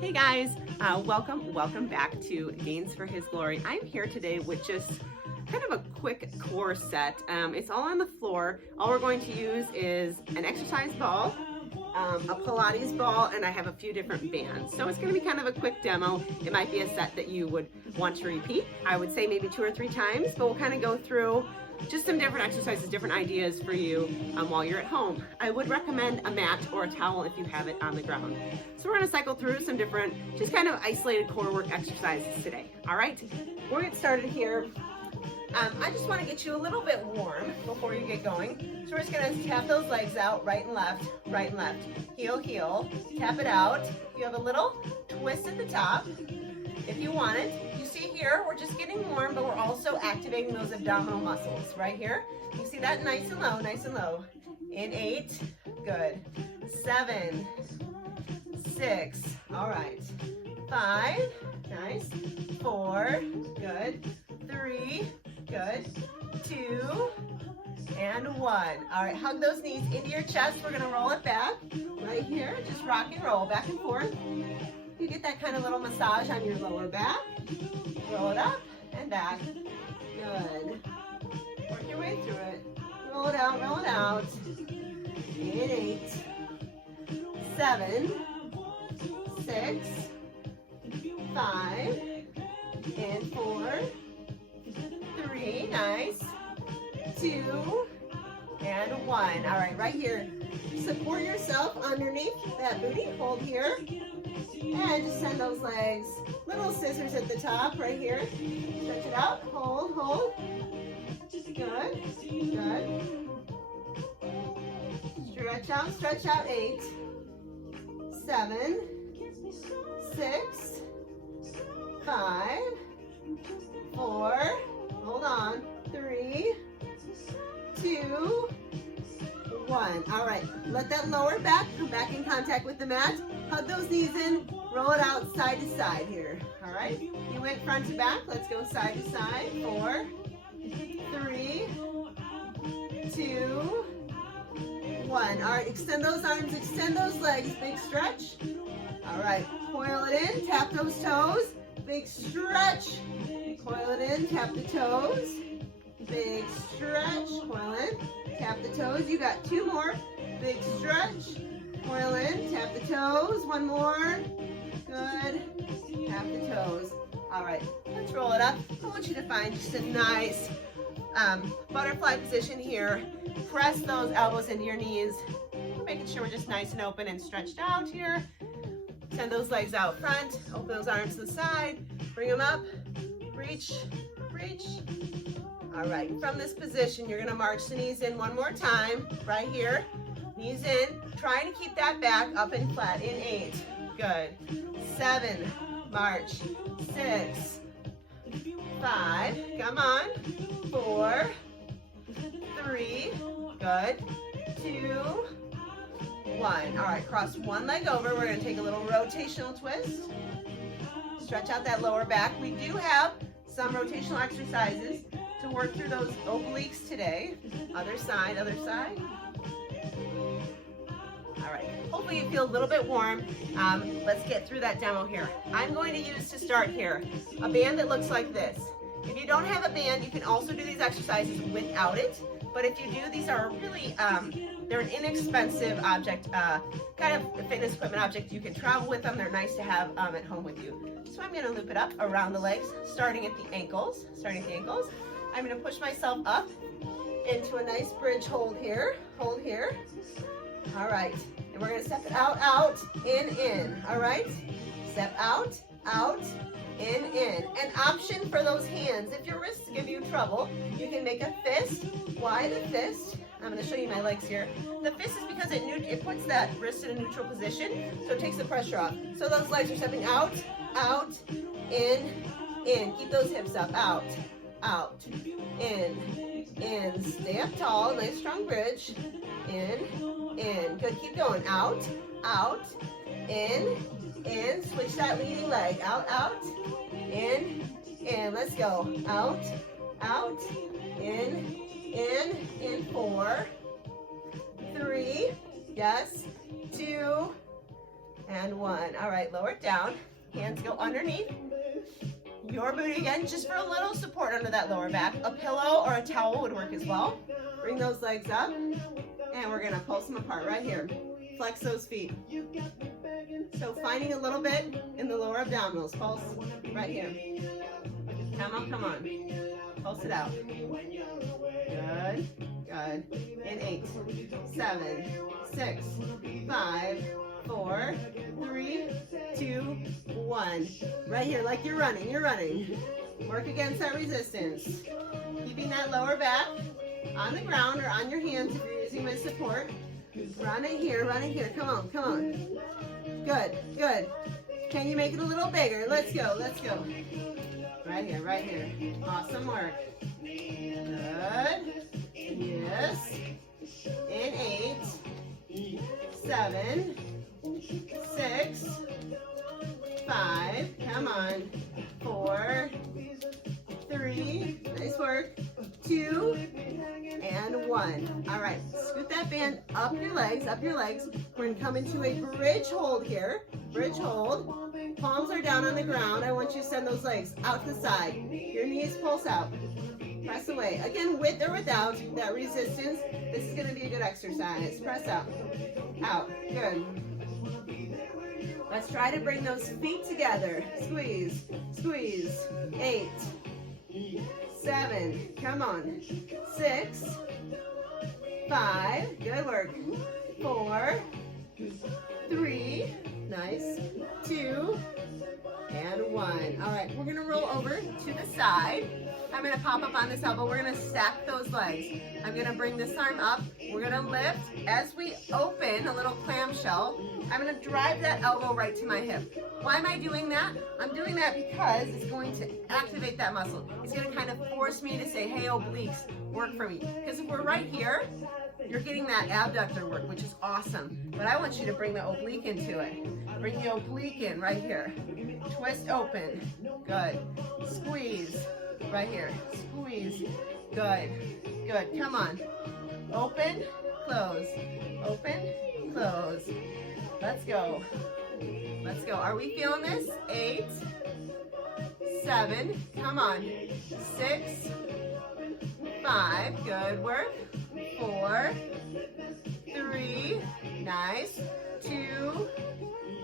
Hey guys, welcome back to Gains for His Glory. I'm here today with just kind of a quick core set. It's all on the floor. All we're going to use is an exercise ball, a Pilates ball, and I have a few different bands. So it's going to be kind of a quick demo. It might be a set that you would want to repeat. I would say maybe 2 or 3 times, but we'll kind of go through just some different exercises, different ideas for you while you're at home. I would recommend a mat or a towel if you have it on the ground. So we're going to cycle through some different, just kind of isolated core work exercises today. All right, we'll get started here. I just want to get you a little bit warm before you get going. So we're just going to tap those legs out, right and left, heel, heel, tap it out. You have a little twist at the top if you want it. You see here, we're just getting warm, but we're also activating those abdominal muscles right here. You see that nice and low, nice and low. In 8, good. 7, 6, all right. 5, nice. 4, good. 3, good. 2, and 1. All right, hug those knees into your chest. We're gonna roll it back right here. Just rock and roll back and forth. You get that kind of little massage on your lower back. Roll it up and back. Good. Work your way through it. Roll it out, roll it out. In 8, 7, 6, 5, and 4, 3, nice, 2, and 1. All right here. Support yourself underneath that booty. Hold here. And just send those legs, little scissors at the top right here. Stretch it out, hold, hold. Good, good. Stretch out, 8, 7, 6, 5, 4, hold on, 3, 2, 1. All right, let that lower back come back in contact with the mat. Hug those knees in, roll it out side to side here. All right, you went front to back. Let's go side to side. 4, 3, 2, 1. All right, extend those arms, extend those legs, big stretch. All right, coil it in, tap those toes, big stretch. Coil it in, tap the toes, big stretch, coil in, tap the toes. You got 2 more, big stretch. Coil in, tap the toes, 1 more, good, tap the toes. All right, let's roll it up. I want you to find just a nice butterfly position here. Press those elbows into your knees, making sure we're just nice and open and stretched out here. Send those legs out front, open those arms to the side, bring them up, reach, reach. All right, from this position, you're gonna march the knees in 1 more time, right here. Knees in, trying to keep that back up and flat in 8, good. 7, march, 6, 5, come on, 4, 3, good, 2, 1. All right, cross 1 leg over. We're gonna take a little rotational twist. Stretch out that lower back. We do have some rotational exercises to work through those obliques today. Other side, other side. All right, hopefully you feel a little bit warm. Let's get through that demo here. I'm going to use to start here a band that looks like this. If you don't have a band, you can also do these exercises without it. But if you do, these are really, they're an inexpensive object, kind of a fitness equipment object. You can travel with them. They're nice to have at home with you. So I'm gonna loop it up around the legs, starting at the ankles, I'm gonna push myself up into a nice bridge hold here, All right, and we're gonna step it out, out, in, all right? Step out, out, in. An option for those hands, if your wrists give you trouble, you can make a fist. Why the fist? I'm gonna show you my legs here. The fist is because it puts that wrist in a neutral position, so it takes the pressure off. So those legs are stepping out, out, in. Keep those hips up, out, out, in. Stay up tall, nice strong bridge. In. Good, keep going. Out, out, in. Switch that leading leg. Out, out, in. Let's go. Out, out, in. 4, 3, yes, 2, and 1. All right, lower it down. Hands go underneath your booty again, just for a little support under that lower back. A pillow or a towel would work as well. Bring those legs up, and we're gonna pulse them apart right here. Flex those feet. So finding a little bit in the lower abdominals. Pulse right here. Come on, come on. Pulse it out. Good, good. In 8, 7, 6, 5, 4, 3, 2, 1. Right here, like you're running, you're running. Work against that resistance. Keeping that lower back on the ground or on your hands if you're using my support. Run it here, run it here. Come on, come on. Good, good. Can you make it a little bigger? Let's go, let's go. Right here, right here. Awesome work. Good. Yes. In 8, 7, 6, 5, come on, 4, 3, nice work, 2, and 1. All right, scoot that band up your legs, up your legs. We're gonna come into a bridge hold here, bridge hold. Palms are down on the ground. I want you to send those legs out to the side. Your knees pulse out. Press away. Again, with or without that resistance, this is gonna be a good exercise. Press out, out, good. Let's try to bring those feet together. Squeeze, squeeze. 8, 7, come on. 6, 5, good work. 4, 3, nice. 2, and 1. All right, we're gonna roll over to the side. I'm gonna pop up on this elbow. We're gonna stack those legs. I'm gonna bring this arm up. We're gonna lift. As we open a little clamshell, I'm gonna drive that elbow right to my hip. Why am I doing that? I'm doing that because it's going to activate that muscle. It's gonna kind of force me to say, hey, obliques, work for me. Because if we're right here, you're getting that abductor work, which is awesome. But I want you to bring the oblique into it. Bring the oblique in right here. Twist open. Good. Squeeze. Right here. Squeeze. Good. Good. Come on. Open, close. Open, close. Let's go. Let's go. Are we feeling this? 8, 7. Come on. 6, 5. Good work. 4, 3. Nice. 2,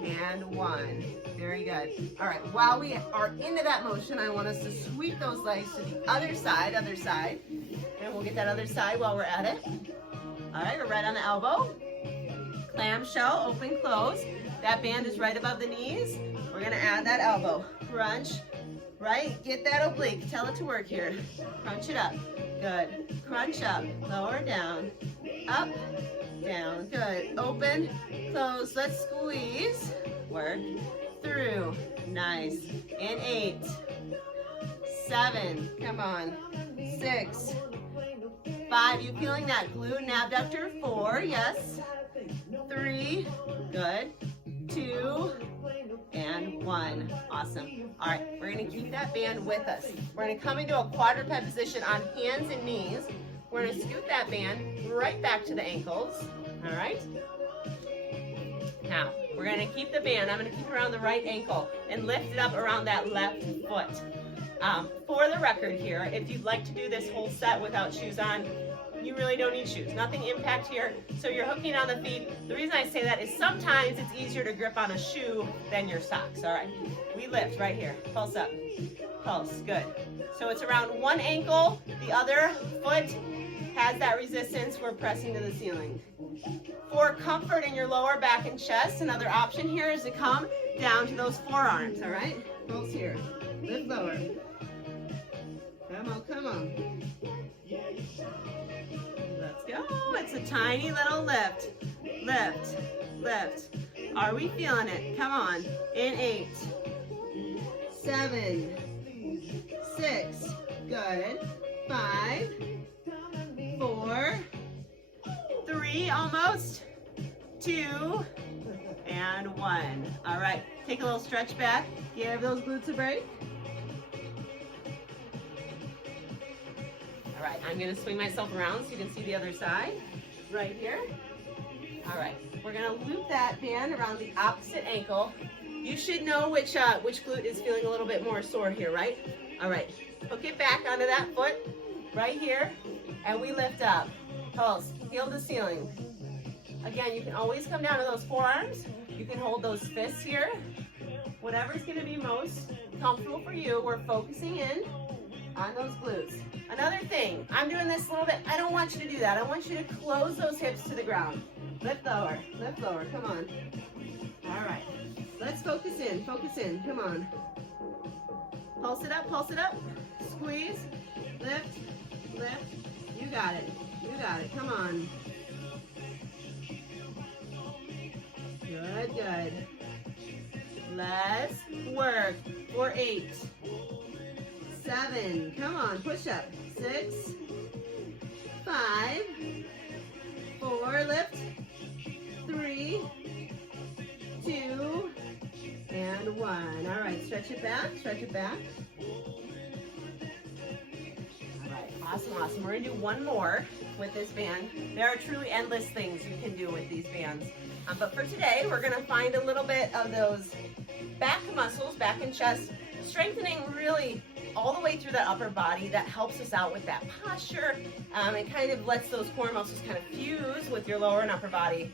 and 1. Very good. All right, while we are into that motion, I want us to sweep those legs to the other side, and we'll get that other side while we're at it. All right, we're right on the elbow. Clamshell, open, close. That band is right above the knees. We're gonna add that elbow. Crunch, right? Get that oblique. Tell it to work here. Crunch it up. Good. Crunch up. Lower down. Up. Down. Good. Open. Close. Let's squeeze. Work. Through. Nice. In 8. 7. Come on. 6. 5. You feeling that glute and abductor? 4. Yes. 3. Good. 2. And 1. Awesome. All right, we're gonna keep that band with us. We're gonna come into a quadruped position on hands and knees. We're gonna scoot that band right back to the ankles. All right? Now, we're gonna keep the band. I'm gonna keep it around the right ankle and lift it up around that left foot. For the record here, if you'd like to do this whole set without shoes on, you really don't need shoes. Nothing impact here. So you're hooking on the feet. The reason I say that is sometimes it's easier to grip on a shoe than your socks. All right, we lift right here. Pulse up. Pulse, good. So it's around one ankle. The other foot has that resistance. We're pressing to the ceiling. For comfort in your lower back and chest, another option here is to come down to those forearms, all right? Pulse here. Lift lower. Come on, come on. Let's go. It's a tiny little lift. Lift, lift. Are we feeling it? Come on. In 8, 7, 6. Good. 5, 4, 3, almost. 2, and 1. All right. Take a little stretch back. Give those glutes a break. All right, I'm gonna swing myself around so you can see the other side. Right here. All right. We're gonna loop that band around the opposite ankle. You should know which glute is feeling a little bit more sore here, right? All right, hook it back onto that foot right here, and we lift up. Pulse, feel the ceiling. Again, you can always come down to those forearms. You can hold those fists here. Whatever's gonna be most comfortable for you. We're focusing in on those glutes. Another thing, I'm doing this a little bit. I don't want you to do that. I want you to close those hips to the ground. Lift lower, come on. All right, let's focus in, come on. Pulse it up, squeeze, lift, you got it, come on. Good. Let's work for 8, 7, come on, push up, 6, 5, 4, lift, 3, 2, and 1. All right, stretch it back. All right, awesome. We're gonna do one more with this band. There are truly endless things you can do with these bands. But for today, we're gonna find a little bit of those back muscles, back and chest, strengthening really all the way through that upper body. That helps us out with that posture and kind of lets those core muscles kind of fuse with your lower and upper body,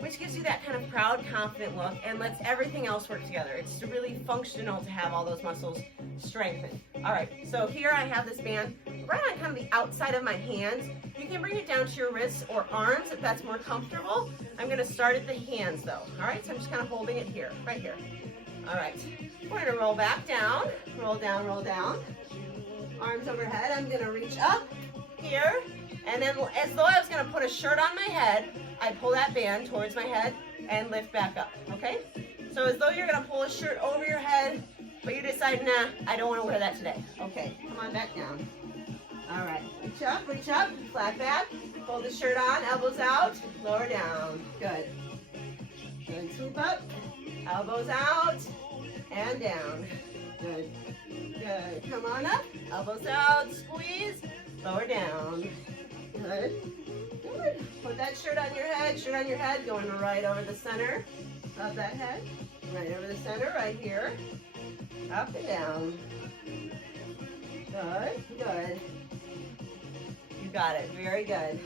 which gives you that kind of proud, confident look and lets everything else work together. It's really functional to have all those muscles strengthened. All right, so here I have this band right on kind of the outside of my hands. You can bring it down to your wrists or arms if that's more comfortable. I'm gonna start at the hands though. All right, so I'm just kind of holding it here, right here. All right, we're gonna roll back down, roll down. Arms overhead, I'm gonna reach up here, and then as though I was gonna put a shirt on my head, I pull that band towards my head and lift back up, okay? So as though you're gonna pull a shirt over your head, but you decide, nah, I don't wanna wear that today. Okay, come on back down. All right, reach up, flat back, pull the shirt on, elbows out, lower down, good. Good, sweep up, elbows out, and down, good. Come on up, elbows out, squeeze, lower down, good. Put that shirt on your head, going right over the center of that head, right over the center, right here, up and down, good. You got it, very good.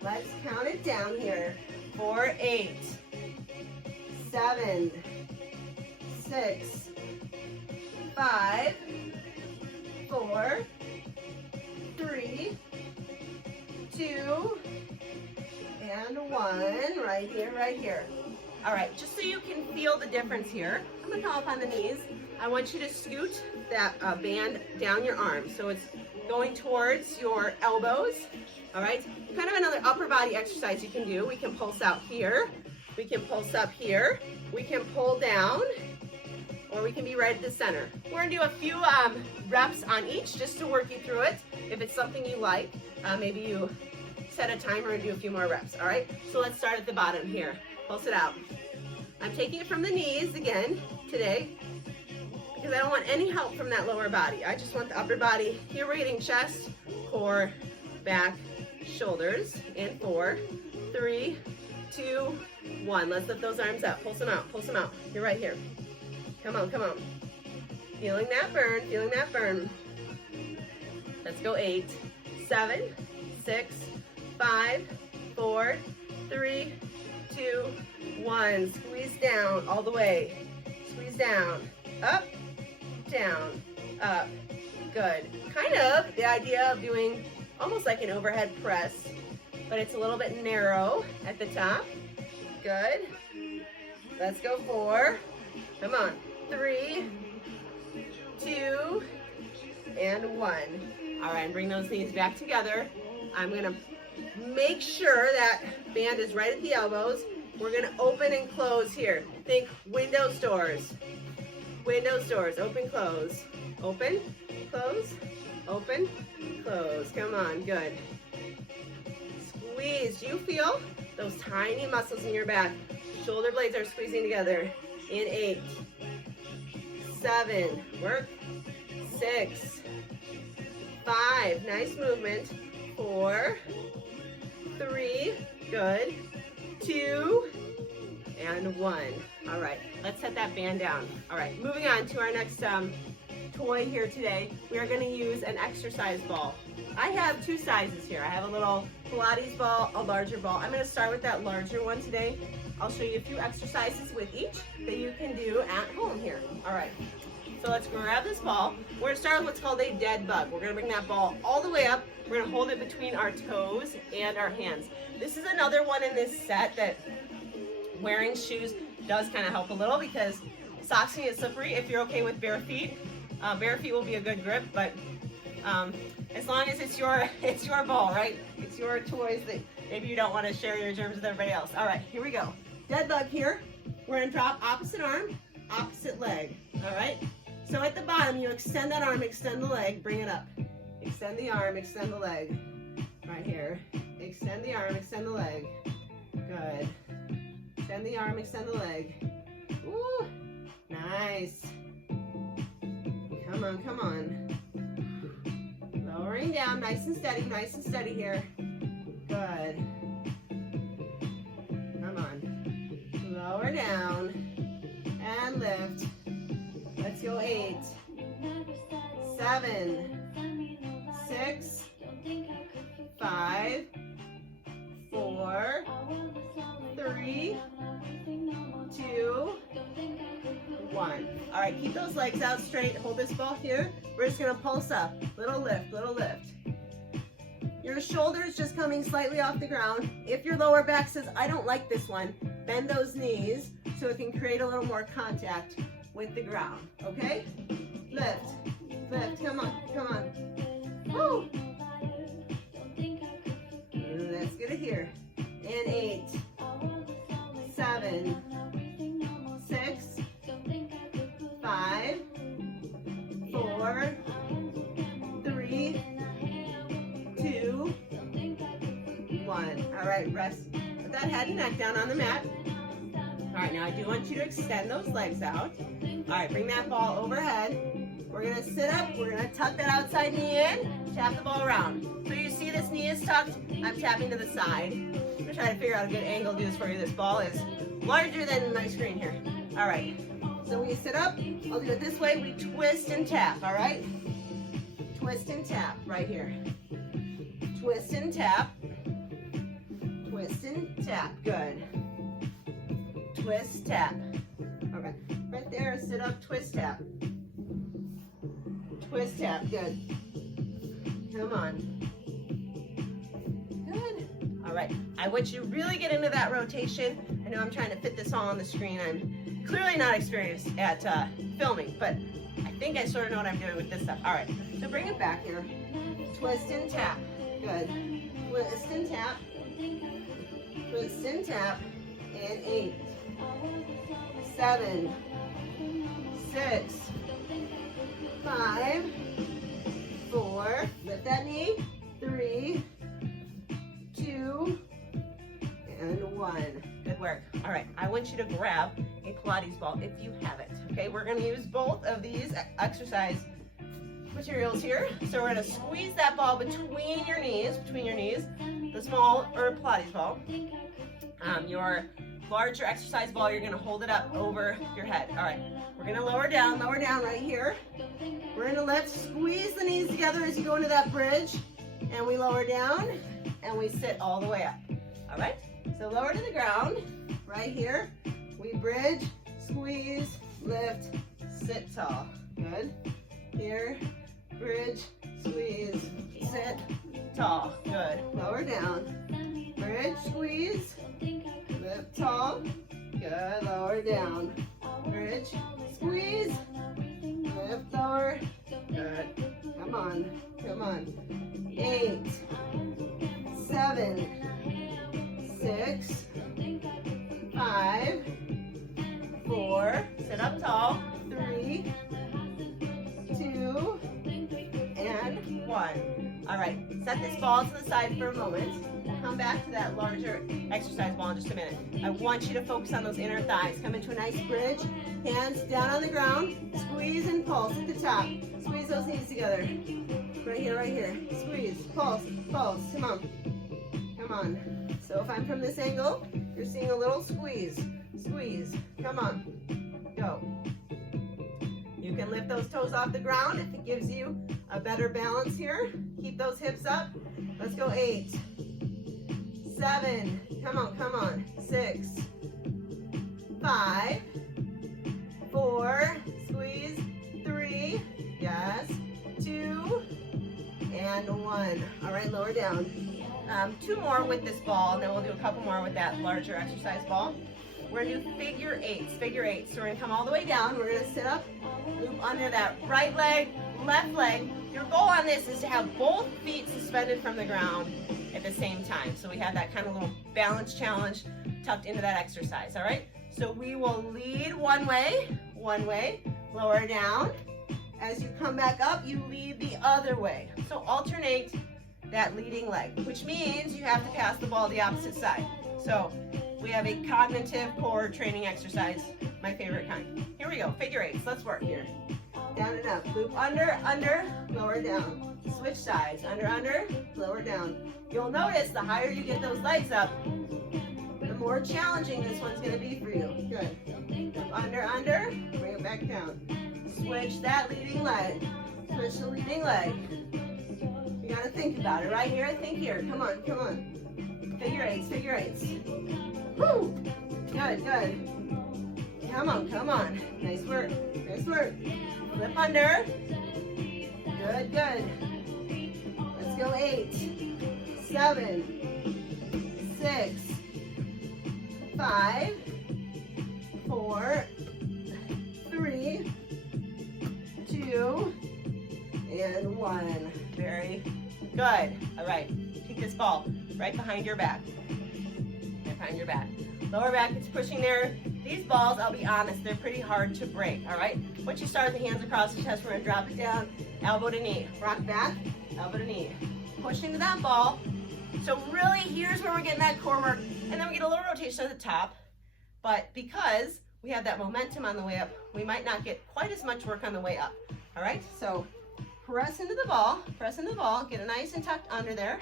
Let's count it down here. 4, 8, 7, 6, 5, 4, 3, 2, and 1. Right here. All right, just so you can feel the difference here, I'm gonna come up on the knees. I want you to scoot that band down your arm. So it's going towards your elbows, all right? Kind of another upper body exercise you can do. We can pulse out here, we can pulse up here, we can pull down, or we can be right at the center. We're gonna do a few reps on each just to work you through it. If it's something you like, maybe you set a timer and do a few more reps, all right? So let's start at the bottom here. Pulse it out. I'm taking it from the knees again today, because I don't want any help from that lower body. I just want the upper body. Here we're getting chest, core, back, shoulders. In 4, 3, 2, 1. Let's lift those arms up. Pulse them out. You're right here. Come on. Feeling that burn. Let's go 8, 7, 6, 5, 4, 3, 2, 1. Squeeze down all the way. Squeeze down. Up, down, up. Good. Kind of the idea of doing almost like an overhead press, but it's a little bit narrow at the top. Good. Let's go 4. Come on. 3, 2, and 1. All right, bring those knees back together. I'm gonna make sure that band is right at the elbows. We're gonna open and close here. Think windows, doors. Windows, doors, open, close. Open, close, open, close. Come on, good. Squeeze. You feel those tiny muscles in your back. Shoulder blades are squeezing together. In 8, 7, work. 6, 5, nice movement. 4, 3, good. 2, and 1. All right, let's set that band down. All right, moving on to our next toy here today. We are going to use an exercise ball. I have 2 sizes here. I have a little Pilates ball, a larger ball. I'm going to start with that larger one today. I'll show you a few exercises with each that you can do at home here. All right, so let's grab this ball. We're going to start with what's called a dead bug. We're going to bring that ball all the way up. We're going to hold it between our toes and our hands. This is another one in this set that wearing shoes does kind of help a little because socks can get slippery. If you're okay with bare feet will be a good grip, but as long as it's your ball, right? It's your toys that maybe you don't want to share your germs with everybody else. All right, here we go. Dead bug here. We're going to drop opposite arm, opposite leg. All right? So at the bottom, you extend that arm, extend the leg, bring it up. Extend the arm, extend the leg. Right here. Extend the arm, extend the leg. Good. Extend the arm, extend the leg. Ooh, nice. Come on, come on. Lowering down, nice and steady here. Good. Come on. Lower down and lift. Let's go. 8, 7, 6, 5, 4, 3, 2, 1. All right, keep those legs out straight. Hold this ball here. We're just gonna pulse up. Little lift, little lift. Your shoulders just coming slightly off the ground. If your lower back says, I don't like this one, bend those knees so it can create a little more contact with the ground, okay? Lift, lift, come on, come on. Woo! Let's get it here. And 8, 7, 6, 5, 4, 3, 2, 1. All right, rest. Put that head and neck down on the mat. All right, now I do want you to extend those legs out. All right, bring that ball overhead. We're gonna sit up, we're gonna tuck that outside knee in, tap the ball around. So you see this knee is tucked, I'm tapping to the side. I'm gonna try to figure out a good angle to do this for you. This ball is larger than my screen here. All right, so when you sit up, I'll do it this way, we twist and tap, all right? Twist and tap, right here. Twist and tap. Twist and tap, good. Twist, tap. Okay, right there, sit up, twist, tap. Twist, tap, good. Come on. Good. All right, I want you to really get into that rotation. I know I'm trying to fit this all on the screen. I'm clearly not experienced at filming, but I think I sort of know what I'm doing with this stuff. All right, so bring it back here. Twist and tap, good. Twist and tap. Twist and tap. And 8, 7, 6, 5, 4, lift that knee, 3, 2, and 1. Good work. All right, I want you to grab a Pilates ball if you have it. Okay, we're gonna use both of these exercise materials here. So we're gonna squeeze that ball between your knees, the small or Pilates ball. Your larger exercise ball, you're gonna hold it up over your head. All right, we're gonna lower down right here. We're gonna lift, squeeze the knees together as you go into that bridge, and we lower down, and we sit all the way up. All right, so lower to the ground, right here. We bridge, squeeze, lift, sit tall. Good. Here, bridge, squeeze, sit tall. Good. Lower down, bridge, squeeze, lift tall. Good. Lower down. Bridge. Squeeze. Lift lower. Good. Come on. Come on. 8, 7, 6, 5, 4. Sit up tall. 3, 2, and 1. All right. Set this ball to the side for a moment. Come back to that larger exercise ball in just a minute. I want you to focus on those inner thighs. Come into a nice bridge. Hands down on the ground. Squeeze and pulse at the top. Squeeze those knees together. Right here, right here. Squeeze, pulse, pulse. Come on. Come on. So if I'm from this angle, You're seeing a little squeeze. Squeeze. Come on. Go. You can lift those toes off the ground if it gives you a better balance here. Keep those hips up. Let's go. 8, 7. Come on, come on. 6, 5, 4. Squeeze. 3. Yes. 2. And 1. All right, lower down. 2 more with this ball, and then we'll do a couple more with that larger exercise ball. We're gonna do figure eights, figure eights. So we're gonna come all the way down. We're gonna sit up, loop under that right leg, left leg. Your goal on this is to have both feet suspended from the ground at the same time. So we have that kind of little balance challenge tucked into that exercise, all right? So we will lead one way, lower down. As you come back up, you lead the other way. So alternate that leading leg, which means you have to pass the ball the opposite side. So we have a cognitive core training exercise, my favorite kind. Here we go, figure eights, let's work here. Down and up, loop under, lower down. Switch sides, under, lower down. You'll notice the higher you get those legs up, the more challenging this one's gonna be for you. Good. Loop under, bring it back down. Switch that leading leg. Switch the leading leg. You gotta think about it right here. Think here. Come on, come on. Figure eights, figure eights. Woo! Good, good. Come on, come on. Nice work, nice work. Flip under. Good, good. Let's go. 8, 7, 6, 5, 4, 3, 2, and 1. Very good. All right, take this ball right behind your back. Right behind your back. Lower back, it's pushing there. These balls, I'll be honest, they're pretty hard to break, all right? Once you start with the hands across the chest, we're gonna drop it down, elbow to knee. Rock back, elbow to knee. Push into that ball. So really, here's where we're getting that core work. And then we get a little rotation at the top. But because we have that momentum on the way up, we might not get quite as much work on the way up, all right? So press into the ball, get it nice and tucked under there.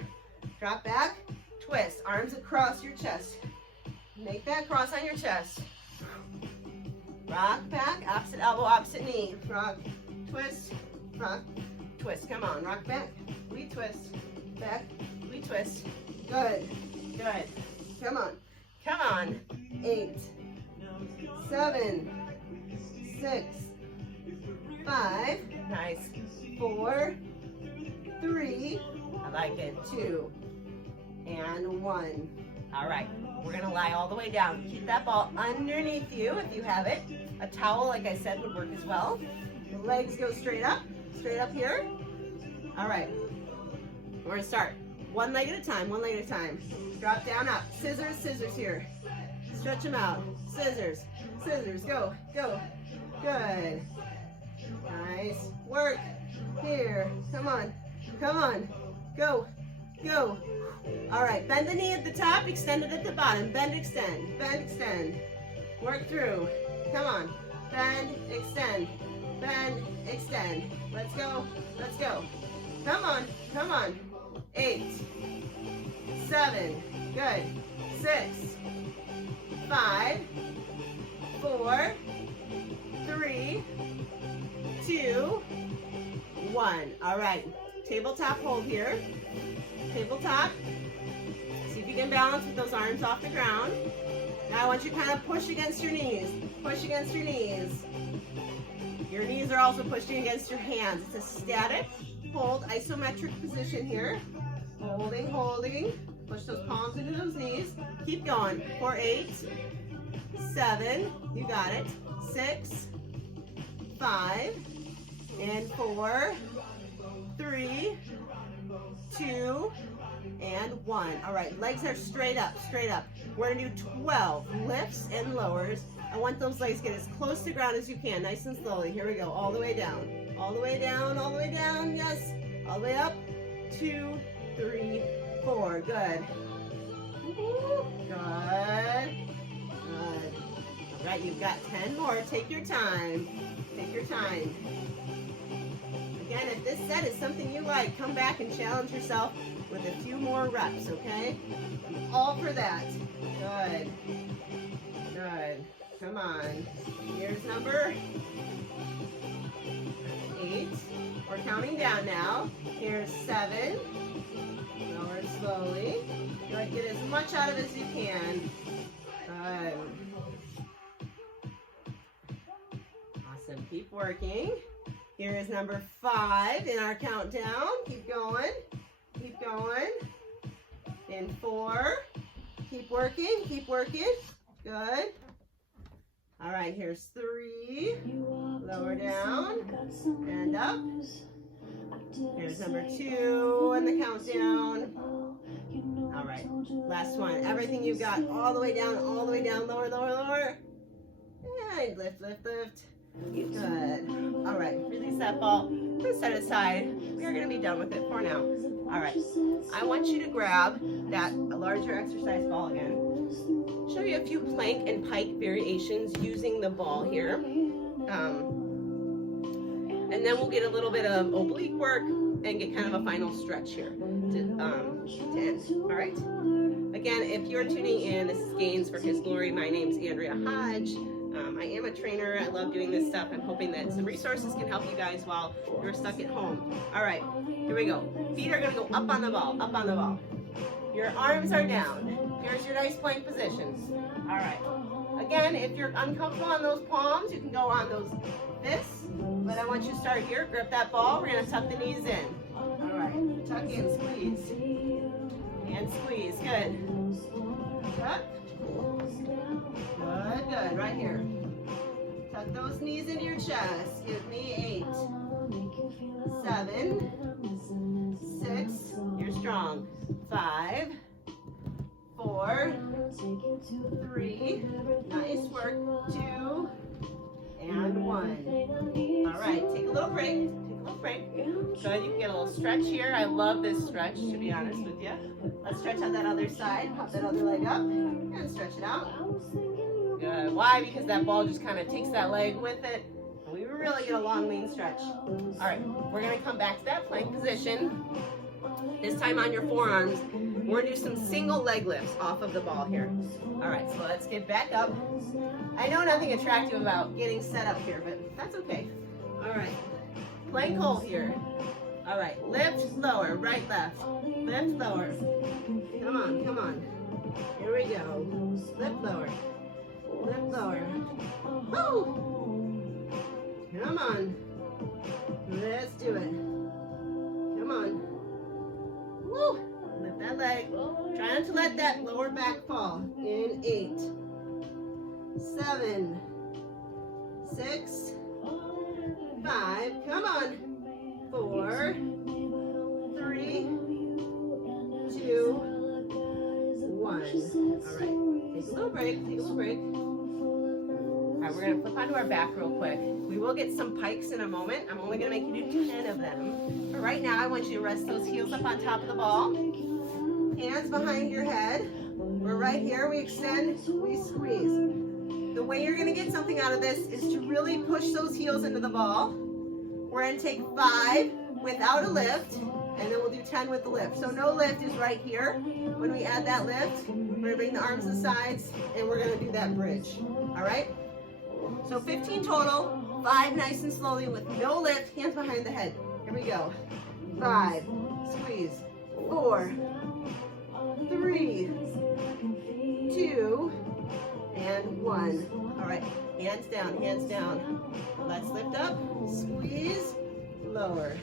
Drop back, twist, arms across your chest. Make that cross on your chest. Rock back, opposite elbow, opposite knee. Rock, twist, come on, rock back, we twist, back, we twist. Good, good, come on. 8, 7, 6, 5, nice, 4, 3, I like it, 2, and 1. All right, we're gonna lie all the way down. Keep that ball underneath you if you have it. A towel, like I said, would work as well. The legs go straight up here. All right, we're gonna start one leg at a time, Drop down, up, scissors, scissors here. Stretch them out, scissors, scissors, go, go, good. Nice work here, come on, go, go. All right, bend the knee at the top, extend it at the bottom. Bend, extend, bend, extend. Work through. Come on. Bend, extend, bend, extend. Let's go, let's go. Come on, come on. 8, 7, good. 6, 5, 4, 3, 2, 1. All right, tabletop hold here. Tabletop. See if you can balance with those arms off the ground. Now I want you to kind of push against your knees. Push against your knees. Your knees are also pushing against your hands. It's a static hold, isometric position here. Holding, holding. Push those palms into those knees. Keep going. For 8, 7, you got it. 6, 5, and 4, 3, 2, and 1. All right, legs are straight up, straight up. We're gonna do 12 lifts and lowers. I want those legs to get as close to the ground as you can, nice and slowly. Here we go, all the way down. All the way down, all the way down, yes. All the way up, 2, 3, 4, good. Woo, good, good. All right, you've got 10 more, take your time. Take your time. Again, if this set is something you like, come back and challenge yourself with a few more reps, okay? I'm all for that. Good. Good. Come on. Here's number 8. We're counting down now. Here's 7. Lower slowly. Good. Get as much out of it as you can. Good. Awesome. Keep working. Here is number 5 in our countdown. Keep going. Keep going. And 4. Keep working. Keep working. Good. All right, here's 3. Lower down and up. Here's number 2 in the countdown. All right, last one. Everything you've got, all the way down, lower, lower, lower. And lift, lift, lift. Good. All right, release that ball. Let's set it aside. We are going to be done with it for now. All right, I want you to grab that larger exercise ball again. Show you a few plank and pike variations using the ball here. And then we'll get a little bit of oblique work and get kind of a final stretch here to end. All right. Again, if you're tuning in, this is Gains for His Glory. My name's Andrea Hodge. I am a trainer. I love doing this stuff. I'm hoping that some resources can help you guys while you're stuck at home. All right, here we go. Feet are going to go up on the ball, up on the ball. Your arms are down. Here's your nice plank positions. All right. Again, if you're uncomfortable on those palms, you can go on those this. But I want you to start here. Grip that ball. We're going to tuck the knees in. All right. Tuck in, squeeze. And squeeze. Good. Tuck. Good, good. Right here. Tuck those knees into your chest. Give me 8, 7, 6. You're strong. 5, 4, 3. Nice work. 2, and 1. All right. Take a little break. Take a little break. Good. You can get a little stretch here. I love this stretch, to be honest with you. Let's stretch out that other side. Pop that other leg up and stretch it out. Good. Why? Because that ball just kind of takes that leg with it. And we really get a long, lean stretch. All right. We're going to come back to that plank position. This time on your forearms. We're going to do some single leg lifts off of the ball here. All right. So let's get back up. I know nothing attractive about getting set up here, but that's okay. All right. Plank hold here. All right. Lift, lower, right, left. Lift, lower. Come on, come on. Here we go. Lift, lower. Lift, lower. Woo! Come on. Let's do it. Come on. Woo! Lift that leg. Try not to let that lower back fall. In 8, 7, 6, 5. Come on. 4, 3, 2, 1. All right. Take a little break. Take a little break. All right, we're going to flip onto our back real quick. We will get some pikes in a moment. I'm only going to make you do 10 of them. But right now, I want you to rest those heels up on top of the ball. Hands behind your head. We're right here. We extend, we squeeze. The way you're going to get something out of this is to really push those heels into the ball. We're going to take 5 without a lift, and then we'll do 10 with the lift. So no lift is right here. When we add that lift, we're going to bring the arms to the sides, and we're going to do that bridge. All right? So 15 total, 5 nice and slowly with no lift, hands behind the head. Here we go. 5, squeeze. 4, 3, 2, and 1. All right, hands down, hands down. Let's lift up, squeeze, lower.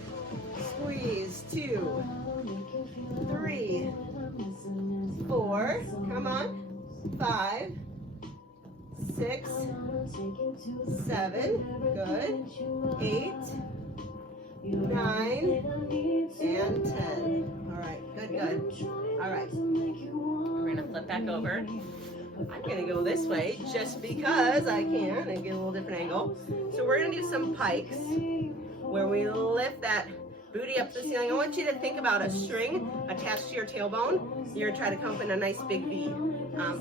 Squeeze, 2, 3, 4, come on, 5, 6, 7, good, 8, 9, and 10. All right, good, good. All right, we're gonna flip back over. I'm gonna go this way just because I can and get a little different angle. So we're gonna do some pikes where we lift that booty up to the ceiling. I want you to think about a string attached to your tailbone. You're gonna try to come up in a nice big V.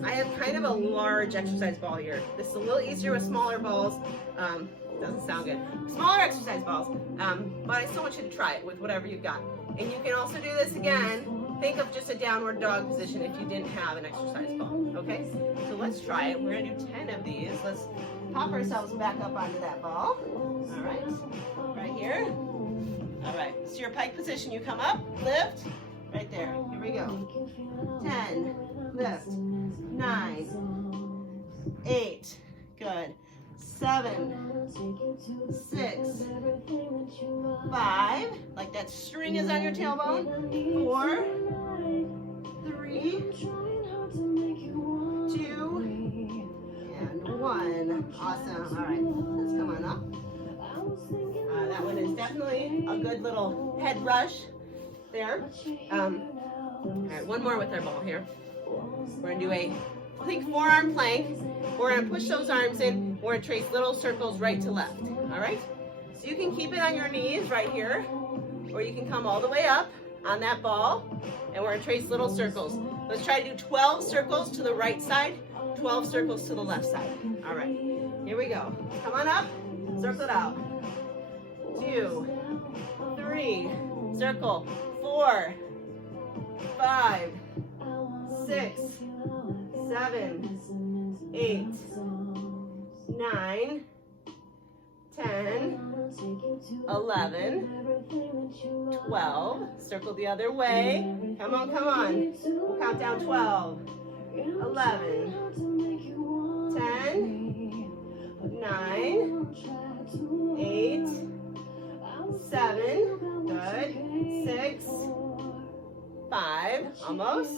I have kind of a large exercise ball here. This is a little easier with smaller balls. Doesn't sound good. Smaller exercise balls, but I still want you to try it with whatever you've got. And you can also do this again think of just a downward dog position if you didn't have an exercise ball, okay? So let's try it. We're gonna do 10 of these. Let's pop ourselves back up onto that ball. All right, right here. All right, so your pike position, you come up, lift, right there. Here we go. 10, lift, 9, 8, good. 7, 6, 5, like that string is on your tailbone. 4, 3, 2, and 1. Awesome. All right, let's come on up. That one is definitely a good little head rush there. All right, one more with our ball here. We're gonna do a plank forearm plank. We're gonna push those arms in. We're gonna trace little circles right to left. All right? So you can keep it on your knees right here, or you can come all the way up on that ball, and we're gonna trace little circles. Let's try to do 12 circles to the right side, 12 circles to the left side. All right, here we go. Come on up, circle it out. 2, 3, circle. 4, 5, 6, 7, 8, 9, 10, 11, 12. Circle the other way. Come on, come on. We'll count down 12, 11, 10, 9, 8, 7, good, 6, 5, almost,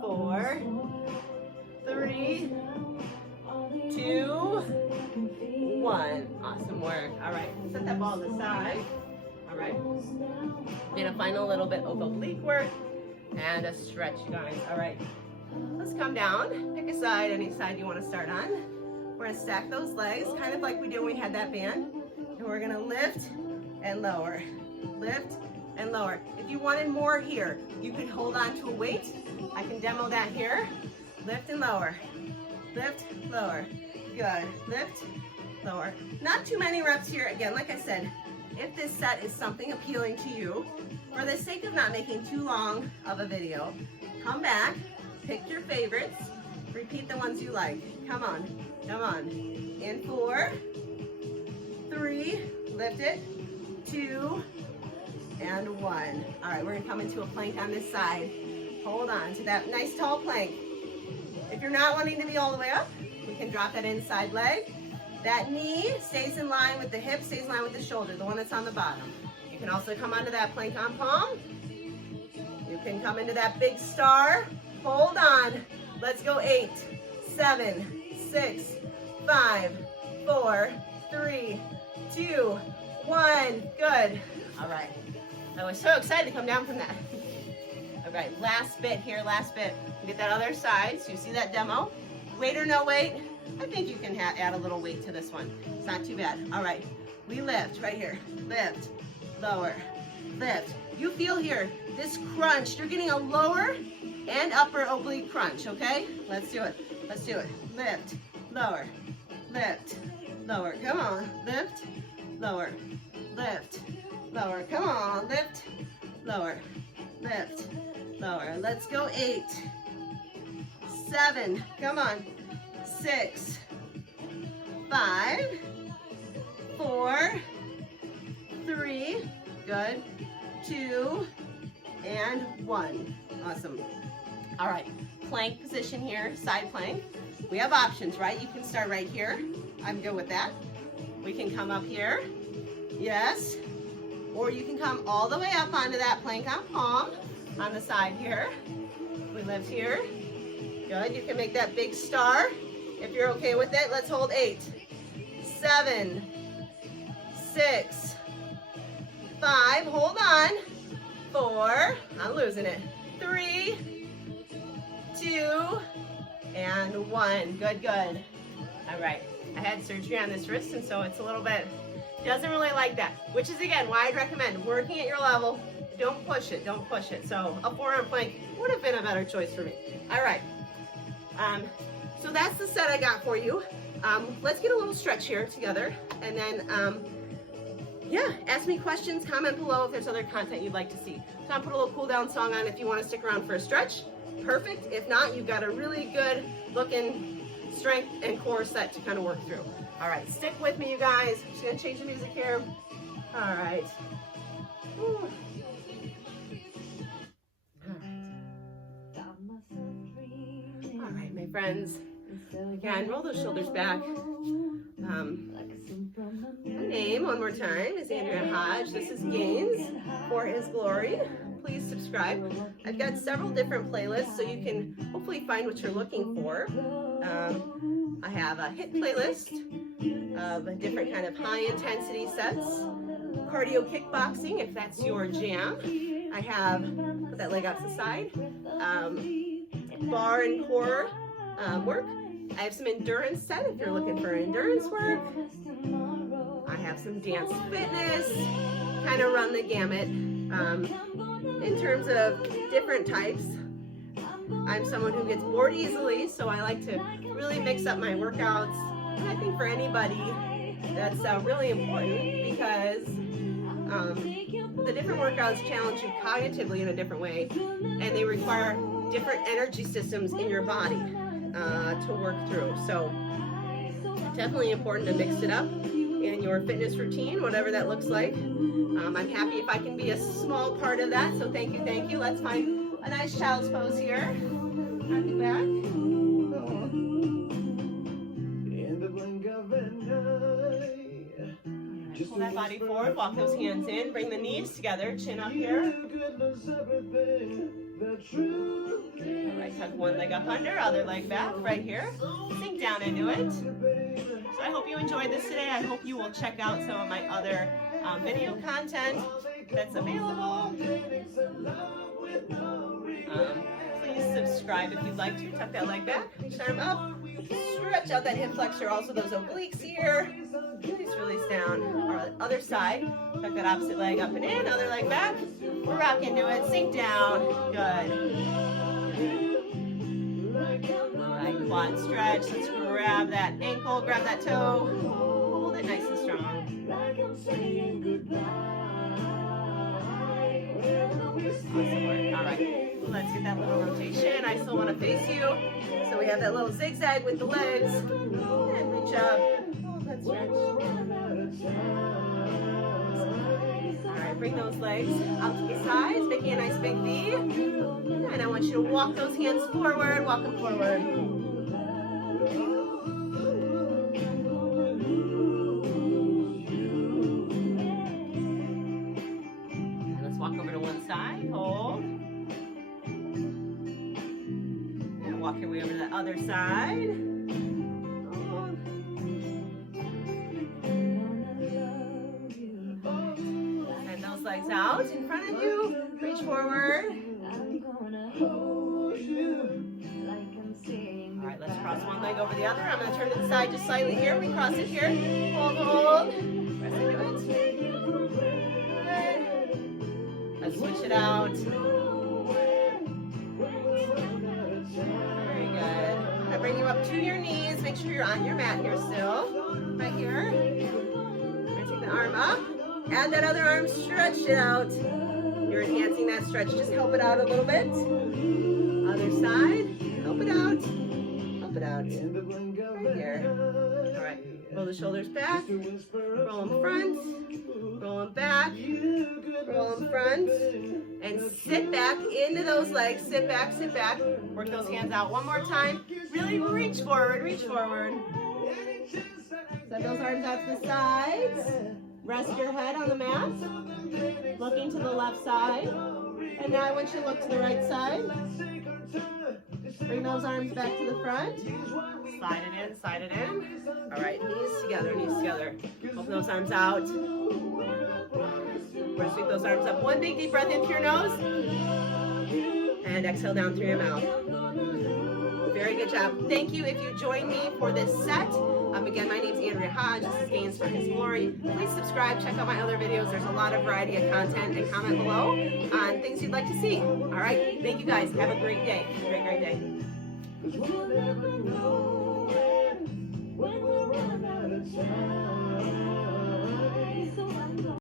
4, 3, 2, 1. Awesome work. All right, set that ball to the side. All right, we're gonna find a little bit of oblique work and a stretch, you guys. All right, let's come down. Pick a side, any side you want to start on. We're gonna stack those legs, kind of like we did when we had that band. And we're gonna lift and lower, lift and lower. If you wanted more here, you could hold on to a weight. I can demo that here. Lift and lower, lift, lower. Good, lift, lower. Not too many reps here. Again, like I said, if this set is something appealing to you, for the sake of not making too long of a video, come back, pick your favorites, repeat the ones you like. Come on, come on. In 4, 3, lift it, 2, and 1. All right, we're gonna come into a plank on this side. Hold on to that nice tall plank. If you're not wanting to be all the way up, we can drop that inside leg. That knee stays in line with the hip, stays in line with the shoulder, the one that's on the bottom. You can also come onto that plank on palm. You can come into that big star. Hold on. Let's go. 8, 7, 6, 5, 4, 3, 2, 1. Good. All right. I was so excited to come down from that. All right, last bit here, last bit. Get that other side, so you see that demo. Weight or no weight? I think you can add a little weight to this one. It's not too bad. All right, we lift right here. Lift, lower, lift. You feel here, this crunch, you're getting a lower and upper oblique crunch, okay? Let's do it. Let's do it. Lift, lower, lift, lower. Come on, lift, lower, lift, lower. Come on, lift, lower, lift, lower. Let's go. 8, 7, come on. 6, 5, 4, 3, good, 2, and 1. Awesome. All right, plank position here, side plank. We have options, right? You can start right here. I'm good with that. We can come up here, yes. Or you can come all the way up onto that plank on palm on the side here. We lift here. Good, you can make that big star. If you're okay with it, let's hold 8, 7, 6, 5, hold on, 4, I'm losing it, 3, 2, and 1. Good, good. All right, I had surgery on this wrist, and so it's a little bit, doesn't really like that, which is, again, why I'd recommend working at your level. Don't push it, don't push it. So a forearm plank would have been a better choice for me. All right. So that's the set I got for you. Let's get a little stretch here together, and then yeah, ask me questions, comment below if there's other content you'd like to see. So I'll put a little cool down song on if you want to stick around for a stretch. Perfect. If not, you've got a really good looking strength and core set to kind of work through. All right, stick with me, you guys. I'm just gonna change the music here. All right. Whew. All right, my friends. Again, roll those shoulders back. My name, one more time, is Andrea Hodge. This is Gains for His Glory. Please subscribe. I've got several different playlists, so you can hopefully find what you're looking for. I have a HIIT playlist of different kind of high-intensity sets. Cardio kickboxing, if that's your jam. I have, put that leg out to the side, bar and core work. I have some endurance set if you're looking for endurance work. I have some dance fitness, kind of run the gamut. In terms of different types, I'm someone who gets bored easily, so I like to really mix up my workouts. And I think for anybody, that's really important because the different workouts challenge you cognitively in a different way, and they require different energy systems in your body to work through. So definitely important to mix it up in your fitness routine, whatever that looks like. I'm happy if I can be a small part of that, so thank you, thank you. Let's find a nice child's pose here. Rock it back. Pull that body forward, walk those hands in, bring the knees together, chin up here. All right, tuck one leg up under, other leg back, right here. Sink down into it. So I hope you enjoyed this today. I hope you will check out some of my other video content that's available. Please subscribe if you'd like to. Tuck that leg back, arm up, stretch out that hip flexor, also those obliques here. Release, release down. All right, other side. Tuck that opposite leg up and in, other leg back. We'll rock into it, sink down. Good. All right, quad stretch. Let's grab that ankle, grab that toe. Hold it nice and strong. Awesome work. All right, let's get that little rotation. I still want to face you. So we have that little zigzag with the legs. And reach up. Hold that stretch. All right, bring those legs out to the sides, making a nice big V. And I want you to walk those hands forward, walk them forward. Walk over to one side, hold. And walk your way over to the other side. Hold. And those legs out in front of you. Reach forward. All right, let's cross one leg over the other. I'm going to turn to the side just slightly here. We cross it here. Hold, hold. Press into it. Let's switch it out. Very good. I'm gonna bring you up to your knees. Make sure you're on your mat here still. Right here. I'm gonna take the arm up. Add that other arm, stretch it out. You're enhancing that stretch. Just help it out a little bit. Other side. Help it out. Help it out. Right here. All right. Roll the shoulders back. Roll them front. Roll them back. Roll them front. And sit back into those legs. Sit back, sit back. Work those hands out one more time. Really reach forward, reach forward. Send those arms out to the sides. Rest your head on the mat. Looking to the left side. And now I want you to look to the right side. Bring those arms back to the front. Slide it in, slide it in. All right, knees together, knees together. Open those arms out. We're gonna sweep those arms up. One big deep breath in through your nose. And exhale down through your mouth. Very good job. Thank you if you joined me for this set. Again, my name is Andrea Hodge. This is Gains for His Glory. Please subscribe, check out my other videos. There's a lot of variety of content, and comment below on things you'd like to see. All right, thank you guys. Have a great day. Great, great day. When we're running out of time.